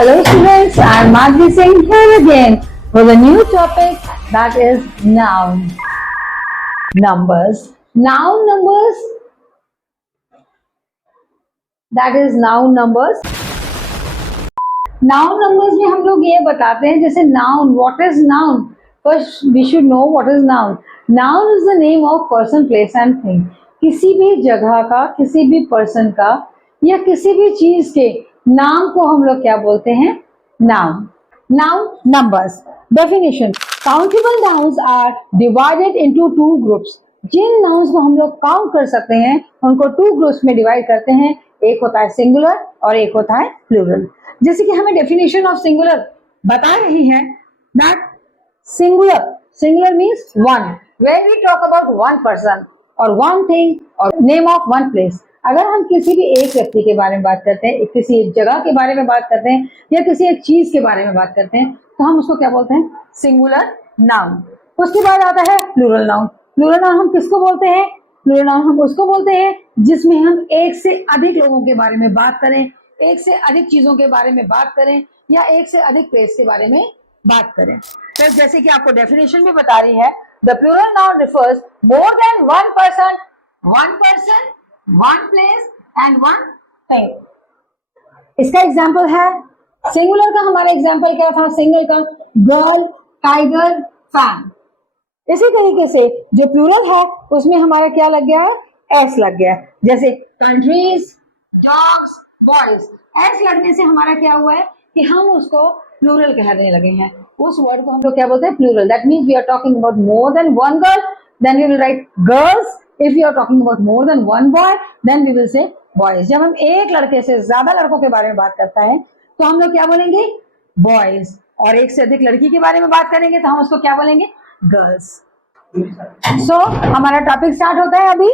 Hello students, I am Madhvi Singh here again with a new topic, that is noun. Numbers. Noun numbers, that is noun numbers. Noun numbers में हम लोग ये बताते हैं जैसे noun, what is noun? First we should know what is noun. Noun is the name of person, place and thing. किसी भी जगह का, किसी भी person का या किसी भी चीज के नाम को हम लोग क्या बोलते हैं? Noun. Noun numbers. Definition. Countable nouns are divided into two groups. Jin nouns को हम लोग काउंट कर सकते हैं उनको टू ग्रुप्स में डिवाइड करते हैं. एक होता है सिंगुलर और एक होता है प्लूरल. जैसे कि हमें डेफिनेशन ऑफ सिंगुलर बता रही है that singular means one, where we talk about one person और वन थिंग और नेम ऑफ वन प्लेस. अगर हम किसी भी एक व्यक्ति के बारे में बात करते हैं, किसी एक जगह के बारे में बात करते हैं या किसी एक चीज के बारे में बात करते हैं तो हम उसको क्या बोलते हैं? Singular noun. उसके बाद आता है प्लूरल नाउन. प्लूरल नाउन हम किसको बोलते हैं? प्लूरल नाउन हम उसको बोलते हैं जिसमें हम एक से अधिक लोगों के बारे में बात करें, एक से अधिक चीजों के बारे में बात करें या एक से अधिक प्लेस के बारे में बात करें. तो जैसे कि आपको डेफिनेशन भी बता रही है, the plural noun refers more than one person, one place and one thing. इसका एग्जाम्पल है, सिंगुलर का हमारा एग्जाम्पल क्या था? सिंगल का गर्ल, टाइगर, फैन. इसी तरीके से जो प्लूरल है उसमें हमारा क्या लग गया? एस लग गया. जैसे कंट्रीज, डॉग्स, बॉयज. एस लगने से हमारा क्या हुआ है कि हम उसको प्लूरल कहने लगे हैं. उस वर्ड को हम लोग क्या बोलते हैं? Plural. That means we are talking about more than one girl, then we will write girls. If you are talking about more than one boy, then we will say boys. जब हम एक लड़के से ज्यादा लड़कों के बारे में बात करता है तो हम लोग क्या बोलेंगे? बॉयज. और एक से अधिक लड़की के बारे में बात करेंगे तो हम उसको क्या बोलेंगे? गर्ल्स. सो हमारा टॉपिक स्टार्ट होता है अभी.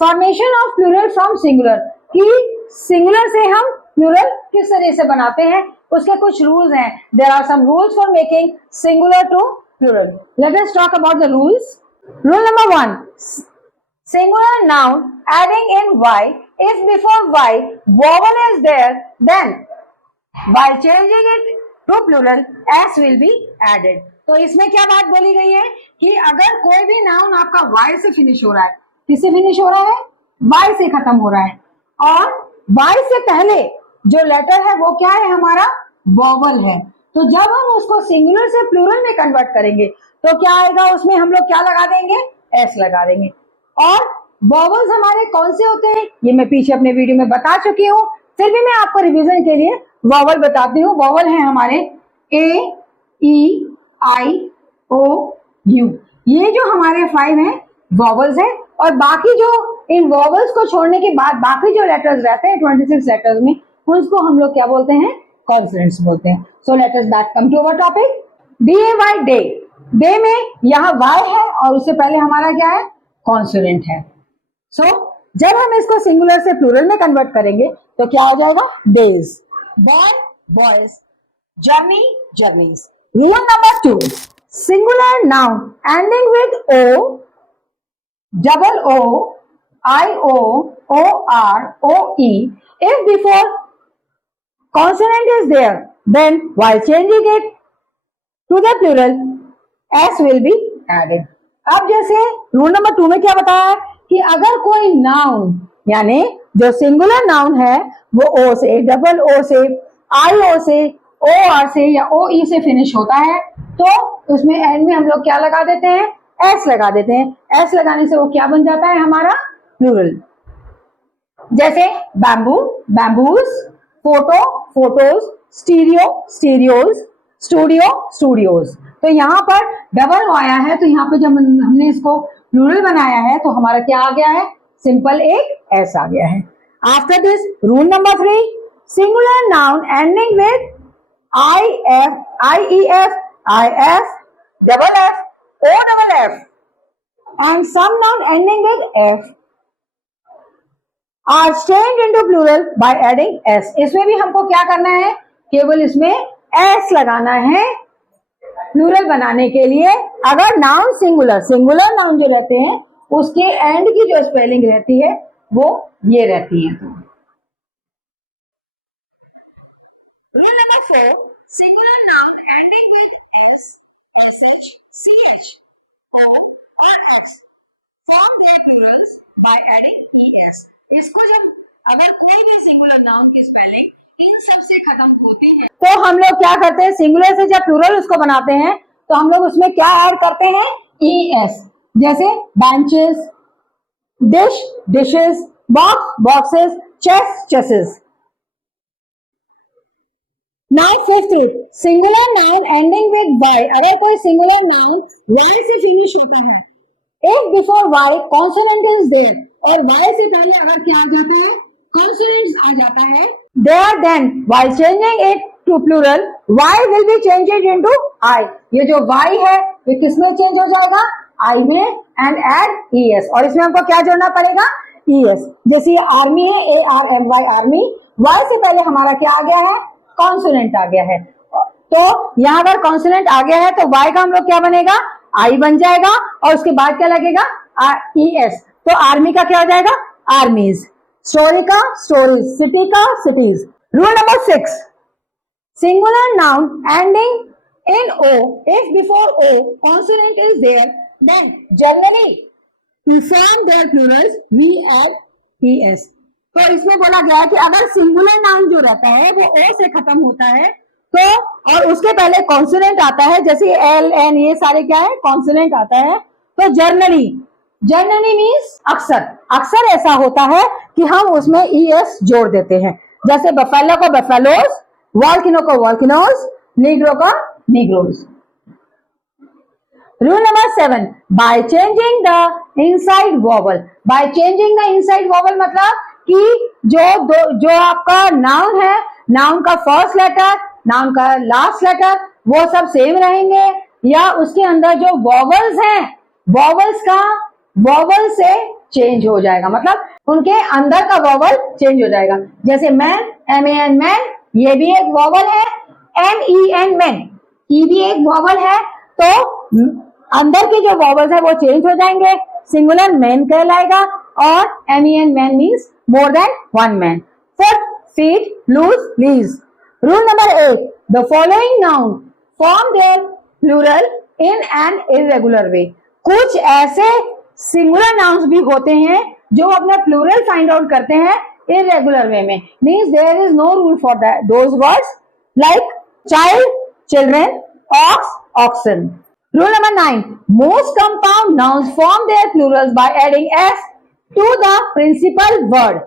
Formation of plural from singular. कि सिंगुलर से हम प्लूरल किस तरह से बनाते हैं, उसके कुछ रूल्स हैं. There are some rules for making singular to plural. Let us talk about the rules. Rule number 1, singular noun adding in y, if before y vowel is there, then while changing it to plural s will be added. तो इसमें क्या बात बोली गई है कि अगर कोई भी नाउन आपका y से फिनिश हो रहा है, किससे फिनिश हो रहा है? y से खत्म हो रहा है, और y से पहले जो लेटर है वो क्या है? हमारा वॉवल है. तो जब हम उसको सिंगुलर से प्लूरल में कन्वर्ट करेंगे तो क्या आएगा? उसमें हम लोग क्या लगा देंगे? एस लगा देंगे. और वॉवल्स हमारे कौन से होते हैं ये मैं पीछे अपने वीडियो में बता चुकी हूँ, फिर भी मैं आपको रिवीजन के लिए वॉवल बताती हूँ. वॉवल है हमारे ए, ई, आई, ओ, यू. ये जो हमारे 5 हैं वॉवल्स हैं. और बाकी जो इन वॉवल्स को छोड़ने के बाद बाकी जो लेटर्स रहते हैं 26 लेटर्स में, उसको हम लोग क्या बोलते हैं? कॉन्सोनेंट्स बोलते हैं. So let us back come to our topic. DAY day. Day में यहाँ y है और उससे पहले हमारा क्या है? कॉन्सोनेंट है. सो जब हम इसको सिंगुलर से प्लूरल में कन्वर्ट करेंगे तो क्या हो जाएगा? Days. Boy, boys. Journey, journeys. Rule number 2, singular noun ending with O, double O, IO, OR, OE, if before consonant is there, then while changing it to the plural s will be added. अब जैसे rule number 2 में क्या बताया है कि अगर कोई noun यानी जो सिंगुलर नाउन है वो ओ से, डबल ओ से, IO से, OR से या OE से फिनिश होता है तो उसमें एंड में हम लोग क्या लगा देते हैं? एस लगा देते हैं. एस लगाने से वो क्या बन जाता है? हमारा प्लूरल. जैसे bamboo, bamboos, photo, photos, stereo, stereos, studio, studios. तो यहाँ पर डबल ओ आया है तो यहाँ पे जब हमने इसको प्लूरल बनाया है तो हमारा क्या आ गया है? सिंपल एक एस आ गया है. After this rule number 3, singular noun ending with IF, IEF, IF, double F, O double F and some noun ending with F are changed into plural by adding S. इसमें भी हमको क्या करना है? केवल इसमें S लगाना है प्लूरल बनाने के लिए. अगर नाउन सिंगुलर नाउन जो रहते हैं उसके एंड की जो स्पेलिंग रहती है वो ये रहती है. Rule number by adding es. इसको जब अगर कोई भी सिंगुलर नाउन की स्पेलिंग इन सब से खत्म होते हैं तो हम लोग क्या करते हैं, सिंगुलर से जब प्लूरल उसको बनाते हैं तो हम लोग उसमें क्या ऐड करते हैं, es. जैसे benches, dish dishes, box boxes, chess chesses. Now fifth rule, singular noun ending with Y. अगर कोई सिंगुलर नाउन वाई से फिनिश होता है, if before y consonant is there, और y से पहले अगर क्या आ जाता है, consonants आ जाता है, there then while changing it to plural y will be changed into I. ये जो y है ये किसमें चेंज हो जाएगा, I में, and add es. और इसमें हमको क्या जोड़ना पड़ेगा, es. जैसे ये आर्मी है, ARMY आर्मी, y से पहले हमारा क्या आ गया है, कॉन्सोनेंट आ गया है. तो यहाँ पर कॉन्सोनेंट आ गया है तो y का हम लोग क्या बनेगा, आई बन जाएगा, और उसके बाद क्या लगेगा, es. तो आर्मी का क्या हो जाएगा, आर्मीज. स्टोरी का स्टोरीज, सिटी का cities. Rule number 6, singular noun ending in o, if before o consonant is there, then generally to form their plurals we add es. तो इसमें बोला गया है कि अगर सिंगुलर नाउन जो रहता है वो ओ से खत्म होता है तो, और उसके पहले कॉन्सोनेंट आता है, जैसे एल एन ये सारे क्या है, कॉन्सोनेंट आता है, तो जर्नली, जर्नली मीन्स अक्सर, अक्सर ऐसा होता है कि हम उसमें es जोड़ देते हैं. जैसे बफेलो को बफेलोज, वॉल्किनो को वॉल्किनोज, नीग्रो को Negroes. Rule number 7, by changing the inside vowel. By changing the inside vowel मतलब कि जो आपका नाउन है, नाउन का फर्स्ट लेटर, नाउन का लास्ट लेटर, वो सब सेम रहेंगे, या उसके अंदर जो वॉवल्स हैं, वॉवल्स का वॉवल से चेंज हो जाएगा, मतलब उनके अंदर का वॉवल चेंज हो जाएगा. जैसे मैन, MAN मैन, ये भी एक वॉवल है, MEN मैन, ये भी एक वॉवल है, तो अंदर के जो वॉवल्स है वो चेंज हो जाएंगे, सिंगुलर मैन कहलाएगा, और MEN man means more than one man. Foot, feet, louse, lice. Rule number 8, the following noun form their plural in an irregular way. कुछ ऐसे सिंगुलर नाउन्स भी होते हैं जो अपना प्लूरल फाइंड आउट करते हैं इरेगुलर वे में. Means there is no rule for that those words, like child, children, ox, oxen. Rule number 9, most compound nouns form their plurals by adding s to the principal word.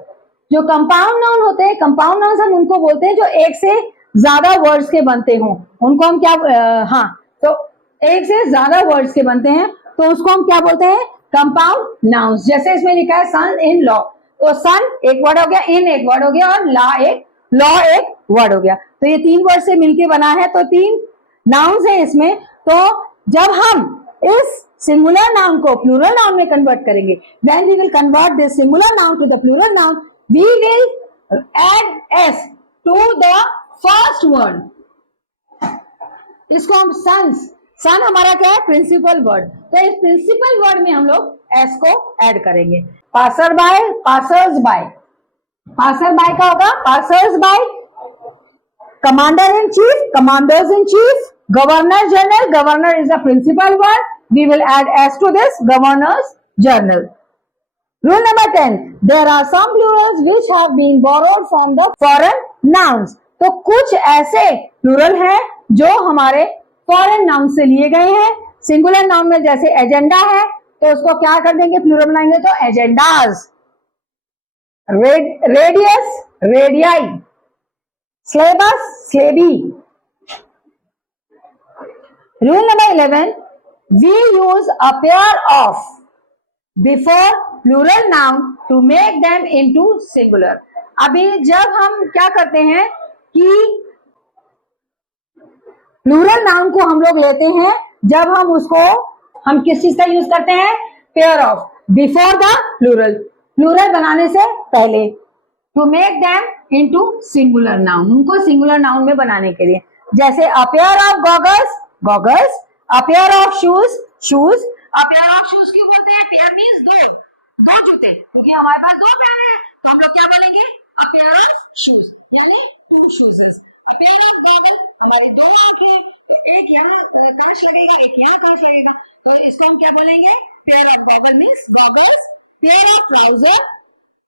जो compound noun होते हैं, compound nouns हम उनको बोलते हैं जो एक से ज्यादा वर्ड्स के बनते हों, उनको हम क्या तो एक से ज्यादा वर्ड्स के बनते हैं तो उसको हम क्या बोलते हैं, कंपाउंड नाउन्स. जैसे इसमें लिखा है सन इन लॉ, तो सन एक वर्ड हो गया, इन एक वर्ड हो गया, और लॉ एक वर्ड हो गया. तो ये 3 वर्ड से मिलके बना है, तो 3 नाउन्स है इसमें. तो जब हम इस सिंगुलर नाउन को प्लूरल नाउन में कन्वर्ट करेंगे, when we will convert this singular noun to the plural noun, we will add S to the first word. इसको हम सन हमारा क्या है, प्रिंसिपल वर्ड, तो इस प्रिंसिपल वर्ड में हम लोग एस को ऐड करेंगे. Passer by, passers by, passer by का होगा passers by. Commander in chief, commanders in chief. Governor General, Governor is the principal word. We will add s to this, Governor's Journal. Rule number 10. There are some plurals which have been borrowed from the foreign nouns. तो कुछ ऐसे plural हैं जो हमारे foreign noun से लिए गए हैं. सिंगुलर नाउन में जैसे एजेंडा है तो उसको क्या कर देंगे, प्लूरल बनाएंगे तो agendas. Radius, radii. Syllabus, syllabi. Rule number 11, we use a pair of before plural noun to make them into singular. अभी जब हम क्या करते हैं कि प्लूरल नाउन को हम लोग लेते हैं, जब हम किस चीज का यूज करते हैं, pair of, before the plural, plural बनाने से पहले, to make them into singular noun, उनको सिंगुलर नाउन में बनाने के लिए. जैसे a pair of goggles, goggles. A pair of shoes, shoes. A pair of shoes क्यों बोलते हैं, पेयर मींस दो जूते, क्योंकि हमारे पास 2 पैर हैं, तो हम लोग क्या बोलेंगे, अ पेयर ऑफ शूज, यानी 2 शूजेस. अ पेयर ऑफ गॉगल, हमारी 2 आंखें, तो एक यहाँ कश लगेगा, एक यहाँ कश लगेगा, तो इसका हम क्या बोलेंगे, pair of goggle means goggles pair of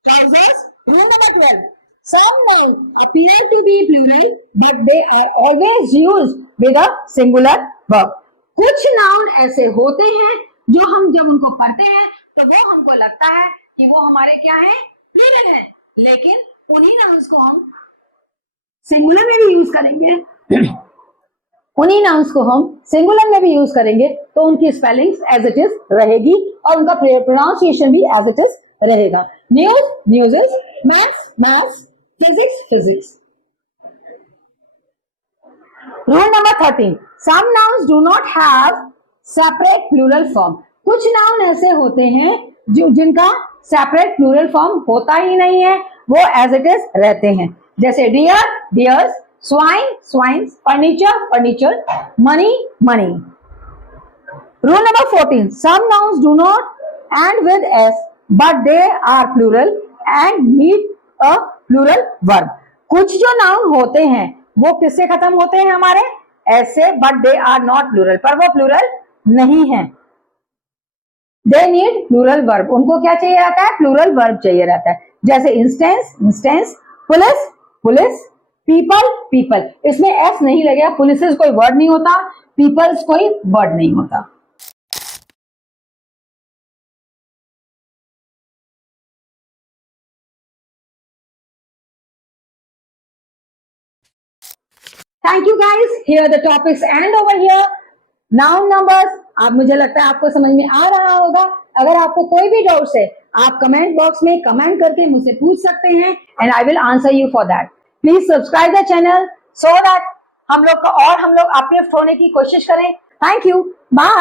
trousers. Rule number 12. Some nouns appear to be plural, but they are always used with a singular verb. कुछ नाउन ऐसे होते हैं जो हम जब उनको पढ़ते हैं तो वो हमको लगता है कि वो हमारे क्या है, प्लूरल है, लेकिन उन्हीं नाउन्स को हम सिंगुलर में भी यूज करेंगे उन्हीं नाउन्स को हम सिंगुलर में भी यूज करेंगे तो उनकी स्पेलिंग्स एज इट इज रहेगी और उनका प्रोनाउंसिएशन भी एज इट इज रहेगा. News is, maths, physics. Rule number 13. Some nouns do not have separate plural form. कुछ नाउन ऐसे होते हैं जो जिनका सेपरेट प्लूरल फॉर्म होता ही नहीं है, वो एज इट इज रहते हैं. जैसे dears, swines, furniture, money. Rule number 14. Some nouns do not end with s, but they are plural and need a plural verb. कुछ जो नाउन होते हैं वो किससे खत्म होते हैं हमारे, ऐसे, but they are not plural, पर वो प्लूरल नहीं है. दे नीड प्लूरल वर्ब, उनको क्या चाहिए रहता है, प्लूरल वर्ब चाहिए रहता है. जैसे इंस्टेंस, पुलिस, पीपल. इसमें एस नहीं लगेगा, पुलिस कोई वर्ड नहीं होता, पीपल्स कोई वर्ड नहीं होता. Thank you guys. Here the topics and over here. Noun numbers, आप, मुझे लगता है आपको समझ में आ रहा होगा. अगर आपको कोई भी डाउट्स है आप कमेंट बॉक्स में कमेंट करके मुझसे पूछ सकते हैं and I will answer you for that. Please subscribe the channel so that हम लोग अपलिफ्ट होने की कोशिश करें. Thank you. बाय.